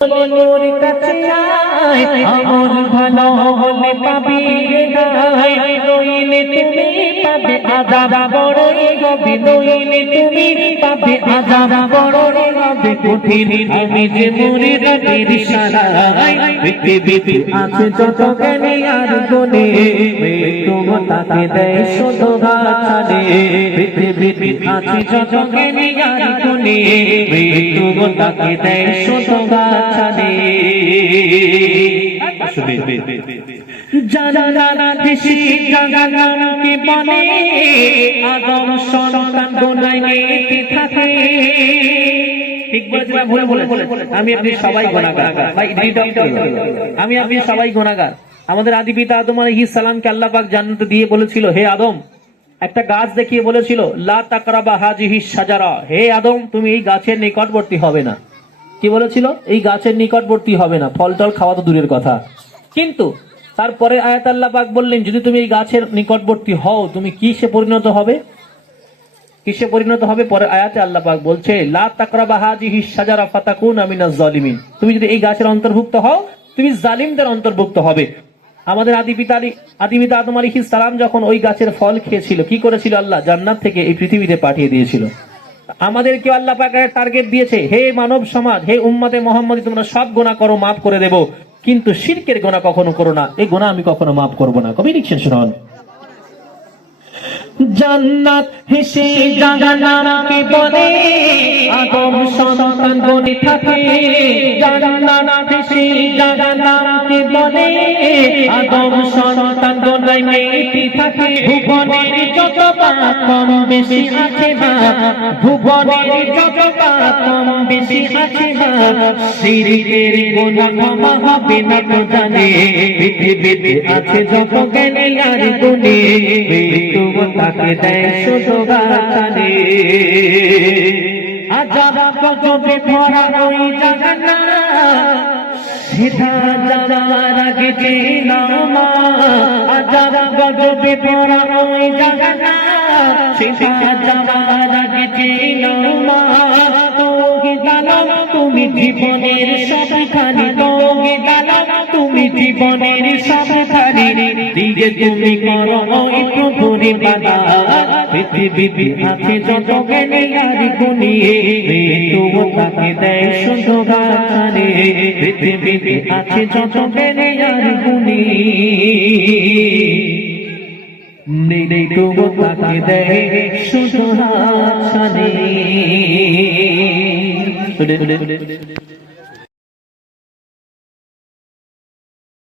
নূর কাছে আয় আমল ভালো হলে পাবি গায় নইলে তুমি পাবে আযাব বড়ই হবে নইলে তুমি পাবে আযাব বড়ই হবে কঠিন আমি যে মুরিদ ইরশাদায় পৃথিবীতে আছে যত জ্ঞানী আর গুণী মৃত্যু তাকে দেয় শুধু গাছানে পৃথিবীতে আছে যত জ্ঞানী আর গুণী মৃত্যু তাকে দেয় শুধু গাছানে জানানা দেশি জাগানা কি বলে আদম সন্তান গোনায় মেতে থাকে ঠিক বলেছিলাম ভুলে বলে আমি আপনি সবাই গুনাহগার ভাই আমি আপনি সবাই গুনাহগার আমাদের আদি পিতা আদম আলাইহিস সালামকে আল্লাহ পাক জান্নাতে দিয়ে বলেছিল হে আদম একটা গাছ দেখিয়ে বলেছিল লা তাকরাবা হাযিহিস শাজারা হে আদম তুমি এই গাছের নিকটবর্তী হবে না কি বলেছিল এই গাছের নিকটবর্তী হবে না ফল টল খাওয়া তো দূরের কথা কিন্তু তারপরে আয়াত আল্লাহ পাক বললেন যদি তুমি এই গাছের নিকটবর্তী হও তুমি কিসে পরিণত হবে পরে আয়াতে আল্লাহ পাক বলছে লা তাকরাবা হাযিহিস শাজারা ফাতাকুনা মিনাজ জালিমিন তুমি যদি এই গাছের অন্তর্ভুক্ত হও তুমি জালিমদের অন্তর্ভুক্ত হবে আমাদের আদি পিতা আদম আলাইহিস সালাম যখন ওই গাছের ফল খেয়েছিল কি করেছিল আল্লাহ জান্নাত থেকে এই পৃথিবীতে পাঠিয়ে দিয়েছিল আমাদেরকে আল্লাহ পাক টার্গেট দিয়েছে হে মানব সমাজ হে উম্মতে মুহাম্মদী তোমরা সব গুনাহ করো maaf করে দেব কিন্তু শিরকের গুনাহ কখনো করো না এই গুনাহ আমি কখনো maaf করব না কবি লিখছেন শুনুন জান্নাত হেসে জাগানাকে বলে আদম সন্তান বনে থাকে জান্নাত হেসে জাগানাকে বলে আদম সন্তান গোনায় মেতে থাকে ভুবনের যত পাপ কম বেশি আছে না ভুবনের যত পাপ কম বেশি আছে না শিরকের গুনাহ ক্ষমা হবে না তো জানে পৃথিবীতে আছে যত জ্ঞানী আর গুণী মৃত্যু তাকে দেয় শুধু গাছানে আযাব গজবে ভরা ওই জাহান্না সিধা যাওয়ার আগে জেনামা আযাব গজবে ভরা ওই জাহান্না সিধা যাওয়ার আগে জেনামা তোকে দালাম তুমি জীবনের সবখানি তোকে দালাম তুমি জীবনের সবখানি দিকে তুমি করো ওই প্রভুর ইবাদত পৃথিবীতে আছে যত জ্ঞানী আর গুণী মৃত্যু তাকে দেয় শুধু গাছানে পৃথিবীতে আছে যত জ্ঞানী আর গুণী মৃত্যু তাকে দেয় শুধু গাছানে